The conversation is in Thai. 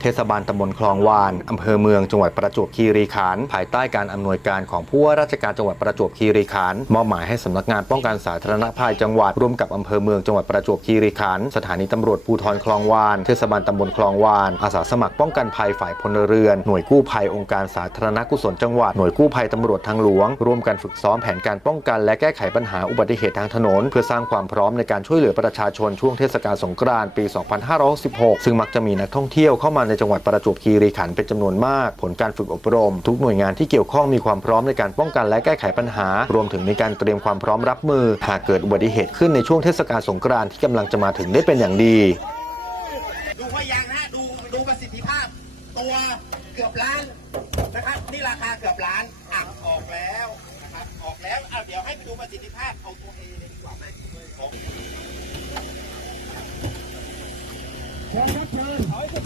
เทศบาลตำบลคลองวาน อำเภอเมืองจังหวัดประจวบคีรีขันธ์ภายใต้การอำนวยการของผู้ว่าราชการจังหวัดประจวบคีรีขันธ์มอบหมายให้สำนักงานป้องกันสาธารณภัยจังหวัดร่วมกับอำเภอเมืองจังหวัดประจวบคีรีขันธ์สถานีตำรวจภูธรคลองวาน เทศบาลตำบลคลองวาน อาสาสมัครป้องกันภัยฝ่ายพลเรือน หน่วยกู้ภัยองค์การสาธารณกุศลจังหวัด หน่วยกู้ภัยตำรวจทางหลวง ร่วมกันฝึกซ้อมแผนการป้องกันและแก้ไขปัญหาอุบัติเหตุทางถนน เพื่อสร้างความพร้อมในการช่วยเหลือประชาชนช่วงเทศกาลสงกรานต์ปี 2566 ซึ่งมักจะมีนักท่องเที่ยวเข้ามาในจังหวัดประจวบคีรีขันธ์เป็นจำนวนมาก ผลการฝึกอบรม ทุกหน่วยงานที่เกี่ยวข้องมีความพร้อมในการป้องกันและแก้ไขปัญหา รวมถึงมีการเตรียมความพร้อมรับมือ หากเกิดอุบัติเหตุขึ้นในช่วงเทศกาลสงกรานต์ที่กำลังจะมาถึงได้เป็นอย่างดี ดูว่ายางนะฮะดูดูประสิทธิภาพ ตัวเกือบล้านนะครับนี่ราคาเกือบล้านอะออกแล้วนะครับออกแล้วเอาเดี๋ยวให้ไปดูประสิทธิภาพเอาตัวเอเลยดีกว่าไหม ของ